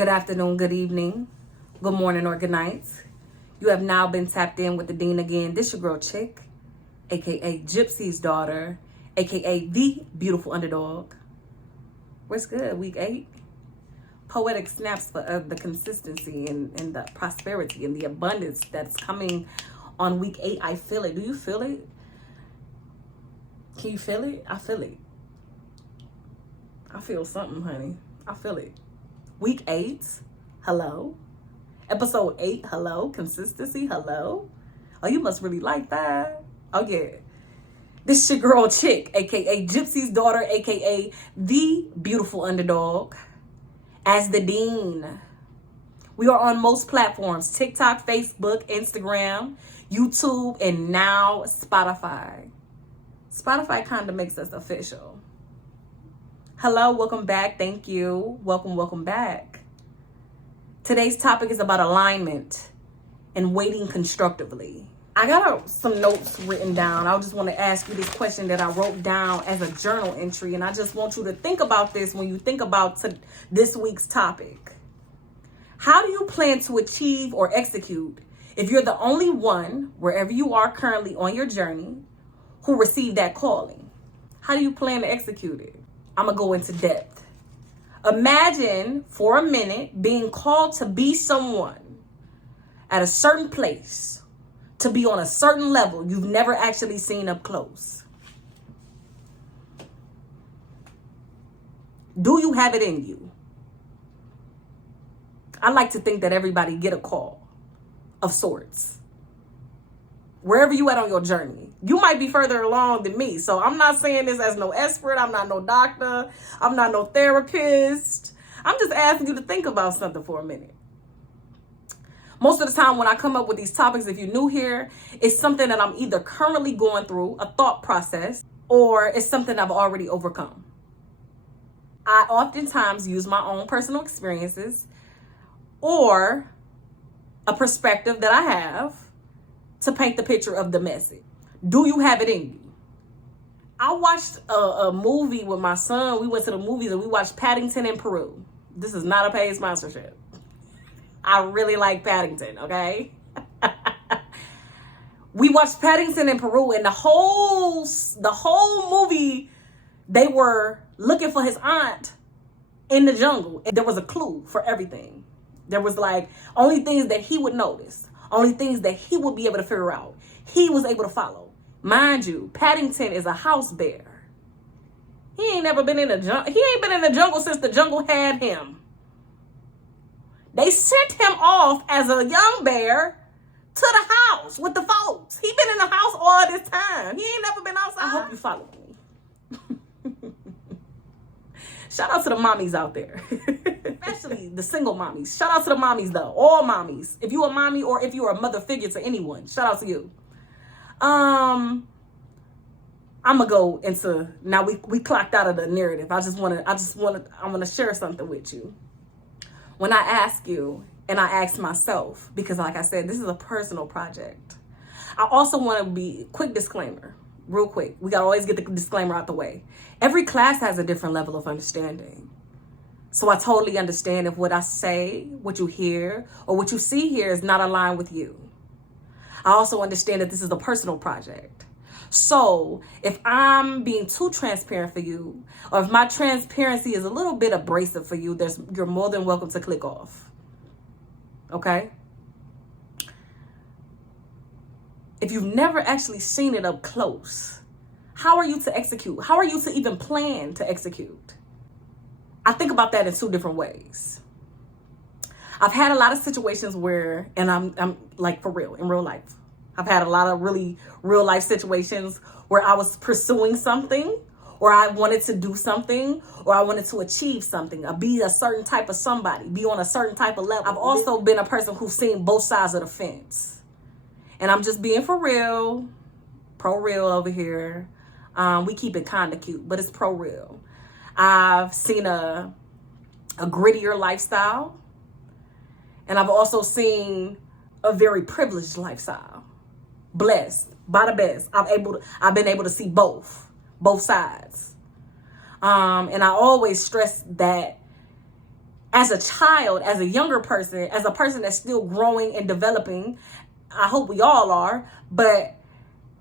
Good afternoon, good evening, good morning, or good night. You have now been tapped in with the Dean again. This your girl Chick, aka Gypsy's daughter, aka the beautiful underdog. What's good? Week 8. Poetic snaps for the consistency and the prosperity and the abundance that's coming on week 8. I feel it. Do you feel it? Can you feel it? I feel it. I feel something, honey. I feel it. Week 8, hello. Episode 8, hello. Consistency, hello. Oh, you must really like that. Oh, yeah. This your girl Chick, aka Gypsy's daughter, aka the beautiful underdog, as the Dean. We are on most platforms: TikTok, Facebook, Instagram, YouTube, and now Spotify. Spotify kind of makes us official. Hello, welcome back. Thank you. Welcome back. Today's topic is about alignment and waiting constructively. I got some notes written down. I just want to ask you this question that I wrote down as a journal entry, and I just want you to think about this when you think about this week's topic. How do you plan to achieve or execute if you're the only one, wherever you are currently on your journey, who received that calling? How do you plan to execute it? I'm going to go into depth. Imagine for a minute being called to be someone at a certain place, to be on a certain level you've never actually seen up close. Do you have it in you? I like to think that everybody get a call of sorts. Wherever you at on your journey. You might be further along than me. So I'm not saying this as no expert. I'm not no doctor. I'm not no therapist. I'm just asking you to think about something for a minute. Most of the time when I come up with these topics, if you're new here, it's something that I'm either currently going through, a thought process, or it's something I've already overcome. I oftentimes use my own personal experiences or a perspective that I have to paint the picture of the message. Do you have it in you? I watched a movie with my son. We went to the movies and we watched Paddington in Peru. This is not a paid sponsorship. I really like Paddington, okay? We watched Paddington in Peru, and the whole movie, they were looking for his aunt in the jungle. And there was a clue for everything. There was like only things that he would notice. Only things that he would be able to figure out. He was able to follow. Mind you, Paddington is a house bear. He ain't never been in the jungle. He ain't been in the jungle since the jungle had him. They sent him off as a young bear to the house with the folks. He been in the house all this time. He ain't never been outside. I hope you follow me. Shout out to the mommies out there. Especially the single mommies. Shout out to the mommies though. All mommies. If you a mommy or if you're a mother figure to anyone, shout out to you. I'm gonna go into, now we clocked out of the narrative. I'm gonna share something with you. When I ask you, and I ask myself, because like I said, this is a personal project. I also want to be, quick disclaimer, real quick. We gotta always get the disclaimer out the way. Every class has a different level of understanding. So I totally understand if what I say, what you hear, or what you see here is not aligned with you. I also understand that this is a personal project. So if I'm being too transparent for you, or if my transparency is a little bit abrasive for you, you're more than welcome to click off. Okay? If you've never actually seen it up close, how are you to execute? How are you to even plan to execute? I think about that in two different ways. I've had a lot of situations where, and I'm like for real, in real life, I've had a lot of really real life situations where I was pursuing something, or I wanted to do something, or I wanted to achieve something, or be a certain type of somebody, be on a certain type of level. I've also been a person who's seen both sides of the fence. And I'm just being for real, pro real over here. We keep it kind of cute, but it's pro real. I've seen a grittier lifestyle, and I've also seen a very privileged lifestyle. Blessed by the best. I've been able to see both sides. And I always stress that as a child, as a younger person, as a person that's still growing and developing, I hope we all are, but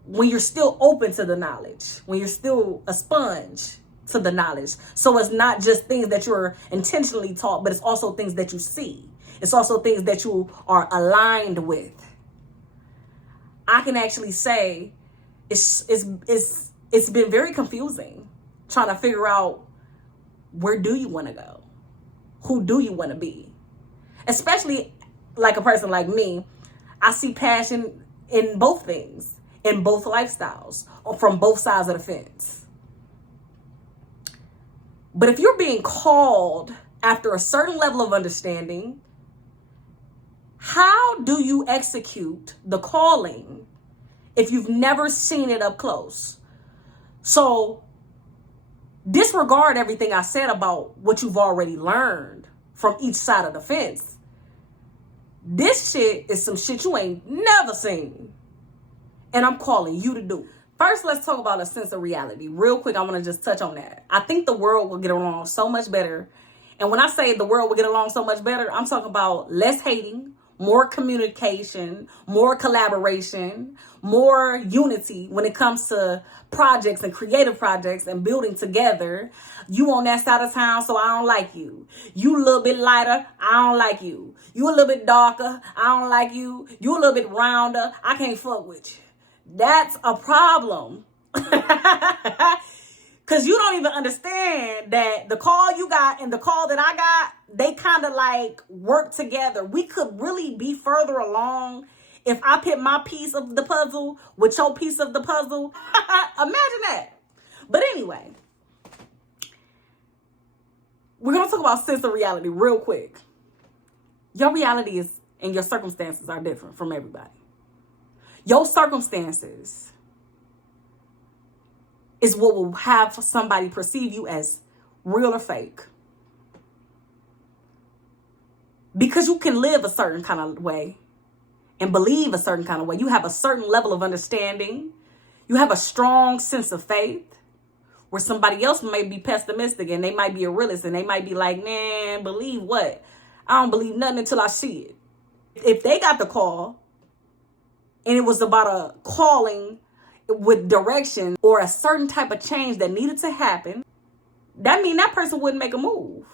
when you're still open to the knowledge, when you're still a sponge to the knowledge. So it's not just things that you're intentionally taught, but it's also things that you see. It's also things that you are aligned with. I can actually say it's been very confusing trying to figure out, where do you want to go? Who do you want to be? Especially like a person like me, I see passion in both things, in both lifestyles, or from both sides of the fence. But if you're being called after a certain level of understanding, how do you execute the calling if you've never seen it up close? So disregard everything I said about what you've already learned from each side of the fence. This shit is some shit you ain't never seen. And I'm calling you to do. First, let's talk about a sense of reality. Real quick, I want to just touch on that. I think the world will get along so much better. And when I say the world will get along so much better, I'm talking about less hating, more communication, more collaboration, more unity when it comes to projects and creative projects and building together. You on that side of town, so I don't like you. You a little bit lighter, I don't like you. You a little bit darker, I don't like you. You a little bit rounder, I can't fuck with you. That's a problem. Because you don't even understand that the call you got and the call that I got, they kind of like work together. We could really be further along if I put my piece of the puzzle with your piece of the puzzle. Imagine that. But anyway, we're going to talk about sense of reality real quick. Your reality is and your circumstances are different from everybody. Your circumstances is what will have somebody perceive you as real or fake. Because you can live a certain kind of way and believe a certain kind of way. You have a certain level of understanding. You have a strong sense of faith, where somebody else may be pessimistic and they might be a realist and they might be like, man, believe what? I don't believe nothing until I see it. If they got the call and it was about a calling with direction or a certain type of change that needed to happen, that means that person wouldn't make a move.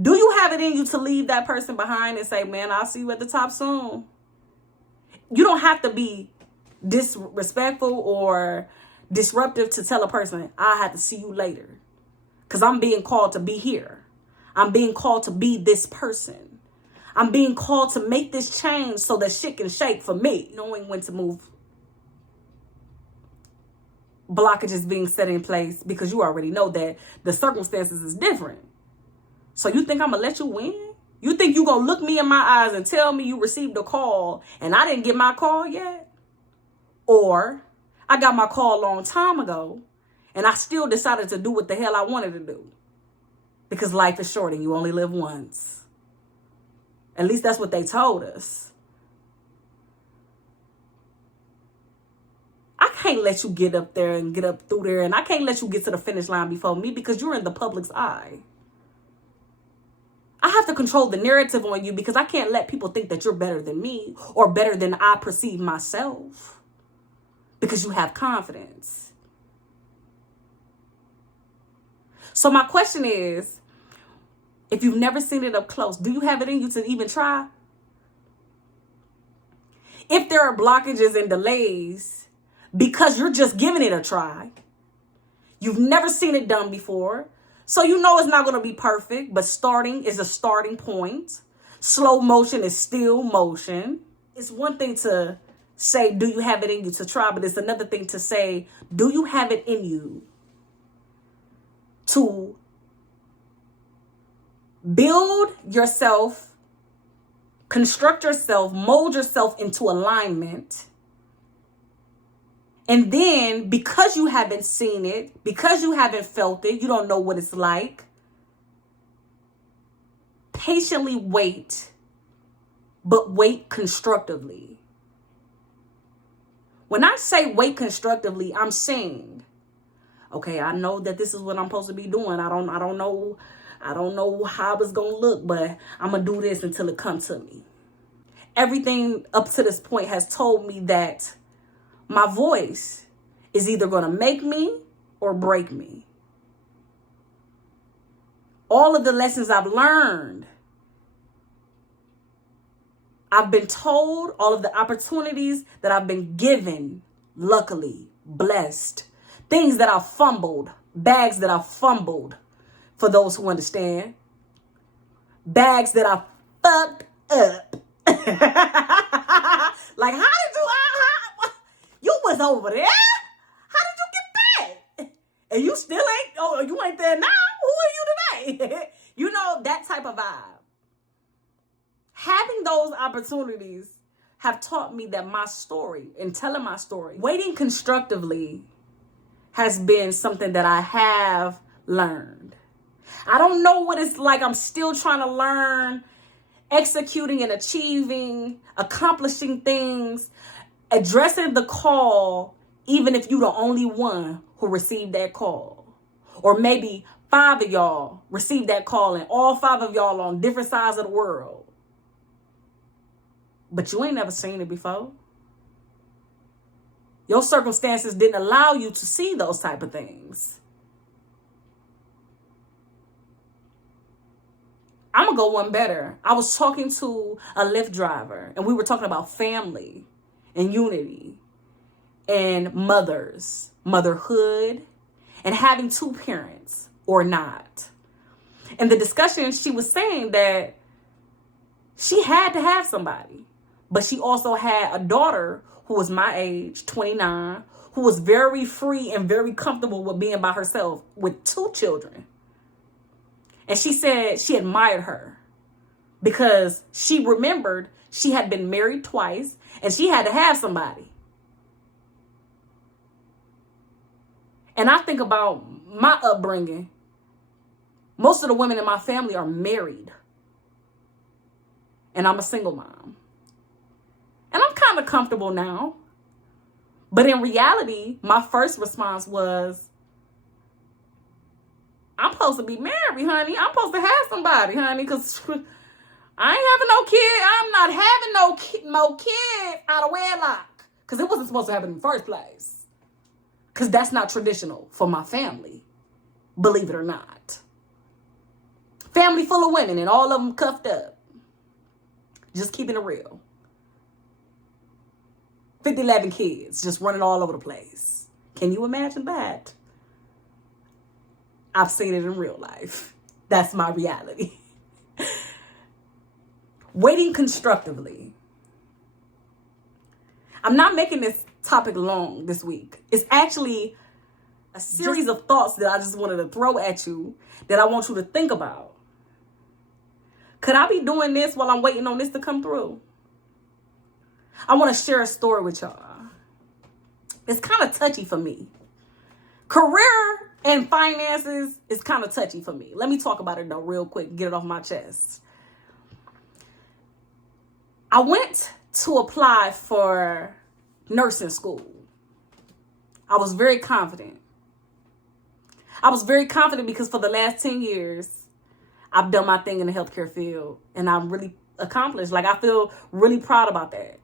Do you have it in you to leave that person behind and say, man, I'll see you at the top soon? You don't have to be disrespectful or disruptive to tell a person, I have to see you later. Because I'm being called to be here. I'm being called to be this person. I'm being called to make this change so that shit can shake for me. Knowing when to move. Blockages being set in place because you already know that the circumstances is different. So you think I'm going to let you win? You think you going to look me in my eyes and tell me you received a call and I didn't get my call yet? Or I got my call a long time ago and I still decided to do what the hell I wanted to do. Because life is short and you only live once. At least that's what they told us. I can't let you get up there and get up through there. And I can't let you get to the finish line before me because you're in the public's eye. I have to control the narrative on you because I can't let people think that you're better than me or better than I perceive myself. Because you have confidence. So my question is, if you've never seen it up close, do you have it in you to even try? If there are blockages and delays because you're just giving it a try, you've never seen it done before, so you know it's not going to be perfect, but starting is a starting point. Slow motion is still motion. It's one thing to say, do you have it in you to try? But it's another thing to say, do you have it in you to build yourself, construct yourself, mold yourself into alignment? And then because you haven't seen it, because you haven't felt it, you don't know what it's like, patiently wait, but wait constructively. When I say wait constructively, I'm saying, okay, I know that this is what I'm supposed to be doing. I don't know I don't know how it's going to look, but I'm going to do this until it comes to me. Everything up to this point has told me that my voice is either going to make me or break me. All of the lessons I've learned, I've been told, all of the opportunities that I've been given, luckily, blessed, things that I've fumbled, bags that I've fumbled, for those who understand, bags that I fucked up. Like, you was over there? How did you get back? And you still ain't, you ain't there now? Who are you today? You know, that type of vibe. Having those opportunities have taught me that my story, and telling my story, waiting constructively has been something that I have learned. I don't know what it's like. I'm still trying to learn executing and achieving, accomplishing things, addressing the call, even if you're the only one who received that call. Or maybe 5 of y'all received that call and all 5 of y'all on different sides of the world. But you ain't never seen it before. Your circumstances didn't allow you to see those type of things. I'm going to go one better. I was talking to a Lyft driver, and we were talking about family and unity and motherhood, and having 2 parents or not. In the discussion, she was saying that she had to have somebody, but she also had a daughter who was my age, 29, who was very free and very comfortable with being by herself with 2 children. And she said she admired her because she remembered she had been married twice and she had to have somebody. And I think about my upbringing. Most of the women in my family are married. And I'm a single mom. And I'm kind of comfortable now. But in reality, my first response was, I'm supposed to be married, honey. I'm supposed to have somebody, honey, because I ain't having no kid. I'm not having no kid out of wedlock, because it wasn't supposed to happen in the first place. Because that's not traditional for my family, believe it or not. Family full of women and all of them cuffed up. Just keeping it real. 11 kids just running all over the place. Can you imagine that? I've seen it in real life. That's my reality. Waiting constructively. I'm not making this topic long this week. It's actually a series of thoughts that I just wanted to throw at you that I want you to think about. Could I be doing this while I'm waiting on this to come through? I want to share a story with y'all. It's kind of touchy for me. Career and finances is kind of touchy for me. Let me talk about it though real quick, get it off my chest. I went to apply for nursing school. I was very confident. I was very confident because for the last 10 years, I've done my thing in the healthcare field and I'm really accomplished. Like, I feel really proud about that.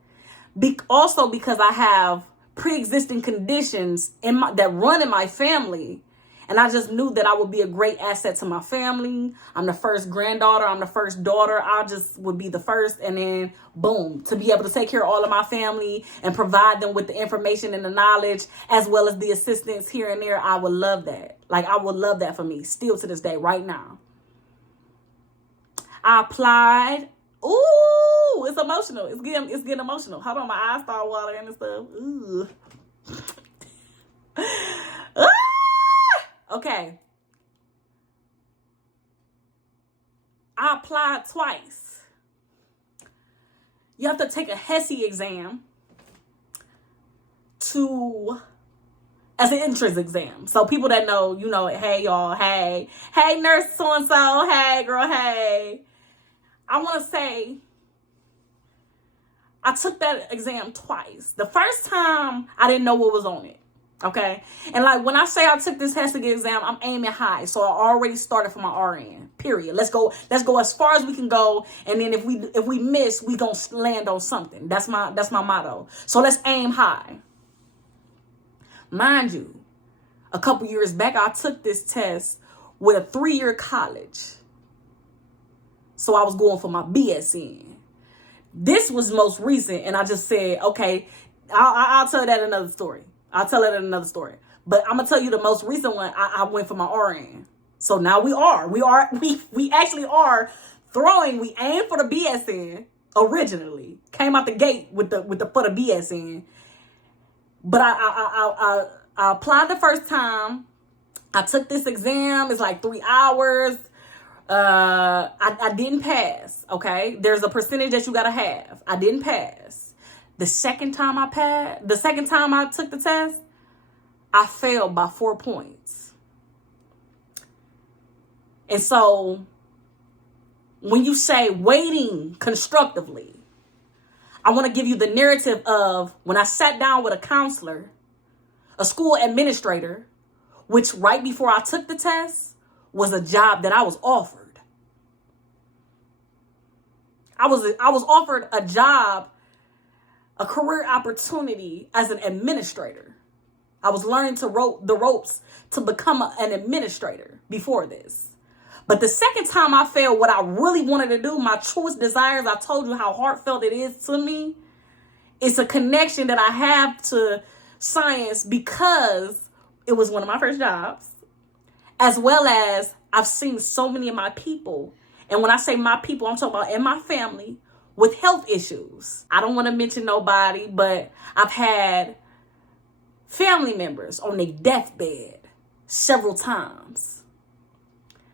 Also because I have pre-existing conditions that run in my family. And I just knew that I would be a great asset to my family. I'm the first granddaughter. I'm the first daughter. I just would be the first. And then, boom, to be able to take care of all of my family and provide them with the information and the knowledge as well as the assistance here and there. I would love that. Like, I would love that for me still to this day right now. I applied. Ooh, it's emotional. It's getting emotional. Hold on, my eyes start watering and stuff. Ooh. Okay. I applied twice. You have to take a HESI exam as an entrance exam. So people that know, you know, hey y'all, hey nurse so-and-so, hey girl, hey. I want to say I took that exam twice. The first time I didn't know what was on it. Okay. And like when I say I took this HESIG exam, I'm aiming high. So I already started for my RN. Period. Let's go as far as we can go. And then if we miss, we gonna land on something. That's my motto. So let's aim high. Mind you, a couple years back, I took this test with a 3-year college. So I was going for my BSN. This was most recent, and I just said, okay, I'll tell that another story. I'll tell it in another story. But I'm gonna tell you the most recent one. I went for my RN. So now we actually are throwing. We aimed for the BSN originally. Came out the gate with the for the BSN. But I applied the first time. I took this exam. It's like 3 hours. I didn't pass. Okay, there's a percentage that you gotta have. I didn't pass. The second time I took the test, I failed by 4 points. And so when you say waiting constructively, I want to give you the narrative of when I sat down with a counselor, a school administrator, which right before I took the test was a job that I was offered. I was offered a job, a career opportunity as an administrator. I was learning the ropes to become an administrator before this. But the second time I failed what I really wanted to do, my truest desires, I told you how heartfelt it is to me. It's a connection that I have to science because it was one of my first jobs, as well as I've seen so many of my people. And when I say my people, I'm talking about in my family with health issues. I don't want to mention nobody, but I've had family members on their deathbed several times.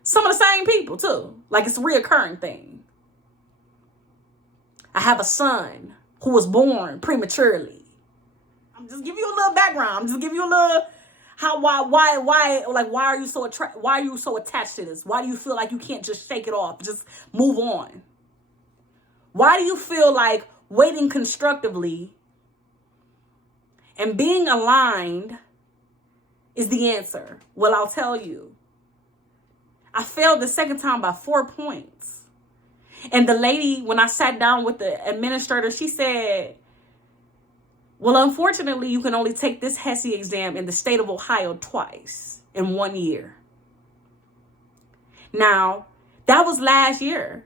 Some of the same people too. Like it's a reoccurring thing. I have a son who was born prematurely. I'm just giving you a little background. I'm just giving you a little why are you so attached to this? Why do you feel like you can't just shake it off? Just move on. Why do you feel like waiting constructively and being aligned is the answer? Well, I'll tell you. I failed the second time by 4 points. And the lady, when I sat down with the administrator, she said, well, unfortunately, you can only take this HESI exam in the state of Ohio twice in 1 year. Now, that was last year.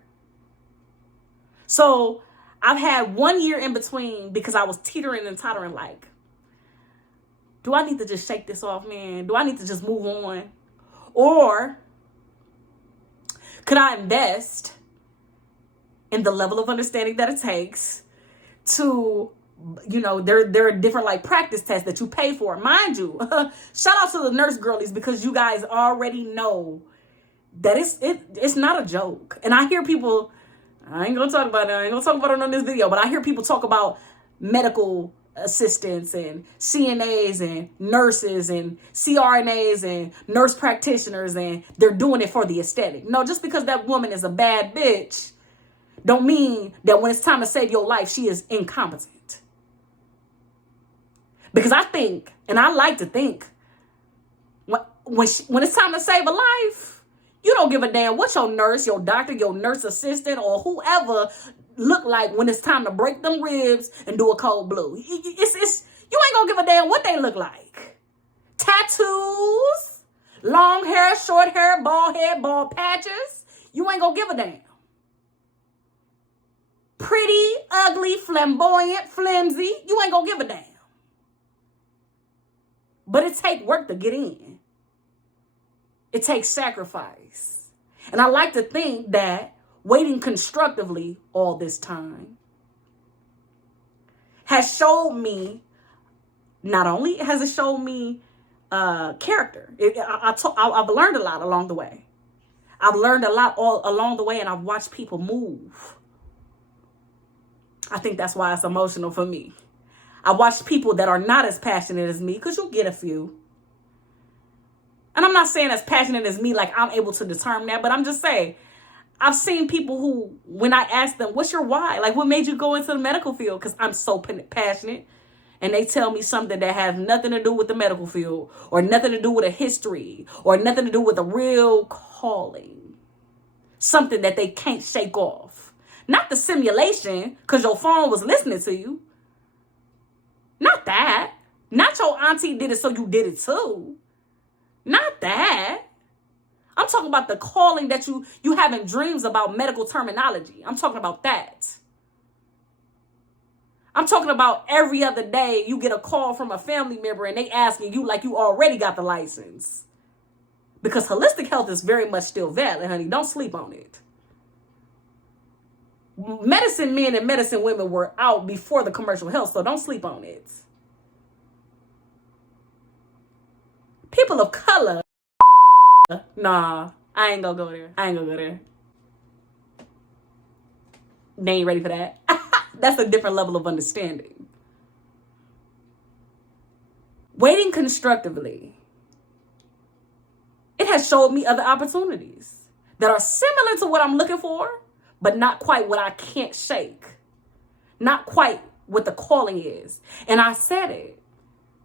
So I've had 1 year in between because I was teetering and tottering like, do I need to just shake this off, man? Do I need to just move on? Or could I invest in the level of understanding that it takes to, there are different like practice tests that you pay for. Mind you, shout out to the nurse girlies because you guys already know that it's not a joke. And I hear people, I ain't gonna talk about it on this video, but I hear people talk about medical assistants and CNAs and nurses and CRNAs and nurse practitioners, and they're doing it for the aesthetic. No, just because that woman is a bad bitch don't mean that when it's time to save your life, she is incompetent. Because I think, and I like to think, when it's time to save a life, you don't give a damn what your nurse, your doctor, your nurse assistant, or whoever look like when it's time to break them ribs and do a cold blue. You ain't gonna give a damn what they look like. Tattoos, long hair, short hair, bald head, bald patches. You ain't gonna give a damn. Pretty, ugly, flamboyant, flimsy. You ain't gonna give a damn. But it takes work to get in. It takes sacrifice. And I like to think that waiting constructively all this time has showed me, not only has it showed me character. I've learned a lot along the way. I've learned a lot all along the way, and I've watched people move. I think that's why it's emotional for me. I watch people that are not as passionate as me, because you'll get a few. And I'm not saying as passionate as me, like I'm able to determine that, but I'm just saying, I've seen people who, when I ask them, what's your why? Like, what made you go into the medical field? Because I'm so passionate. and they tell me something that has nothing to do with the medical field or nothing to do with a history or nothing to do with a real calling, something that they can't shake off. Not the simulation because your phone was listening to you. Not that. Not your auntie did it so you did it too. Not that. I'm talking about the calling that you having dreams about medical terminology. I'm talking about that. I'm talking about every other day you get a call from a family member and they asking you like you already got the license. Because holistic health is very much still valid, honey. Don't sleep on it. Medicine men and medicine women were out before the commercial health, so don't sleep on it. People of color, nah, I ain't gonna go there. They ain't ready for that. That's a different level of understanding. Waiting constructively. It has showed me other opportunities that are similar to what I'm looking for, but not quite what I can't shake. Not quite what the calling is. And I said it.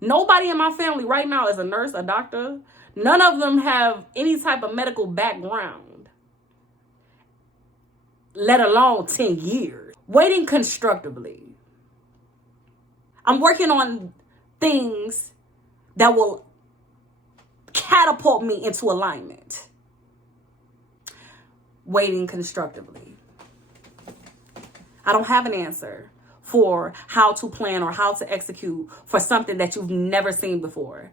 Nobody in my family right now is a nurse, a doctor. None of them have any type of medical background, let alone 10 years. Waiting constructively. I'm working on things that will catapult me into alignment. Waiting constructively. I don't have an answer for how to plan or how to execute for something that you've never seen before.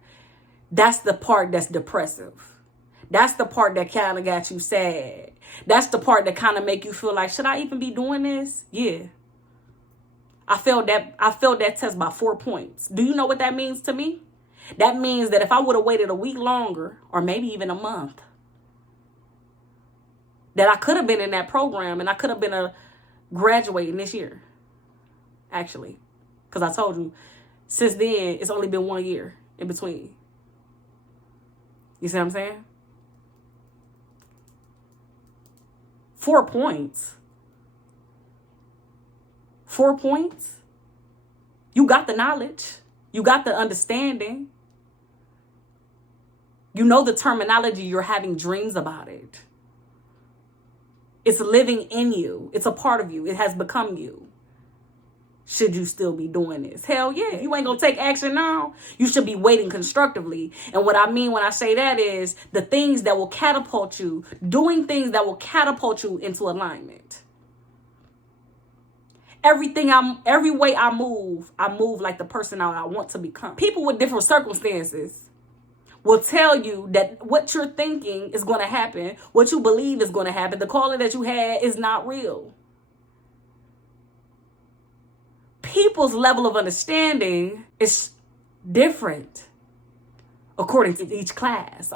That's the part that's depressive. That's the part that kind of got you sad. That's the part that kind of make you feel like, should I even be doing this? Yeah. I failed that test by 4 points. Do you know what that means to me? That means that if I would have waited a week longer, or maybe even a month, that I could have been in that program and I could have been graduating this year. Actually. Because I told you, since then, it's only been 1 year in between. You see what I'm saying? 4 points. 4 points. You got the knowledge. You got the understanding. You know the terminology. You're having dreams about it. It's living in you. It's a part of you. It has become you. Should you still be doing this? Hell yeah. If you ain't gonna take action now, you should be waiting constructively. And what I mean when I say that is the things that will catapult you, doing things that will catapult you into alignment. Every way I move like the person I want to become. People with different circumstances will tell you that what you're thinking is going to happen, what you believe is going to happen, the calling that you had is not real. People's level of understanding is different according to each class.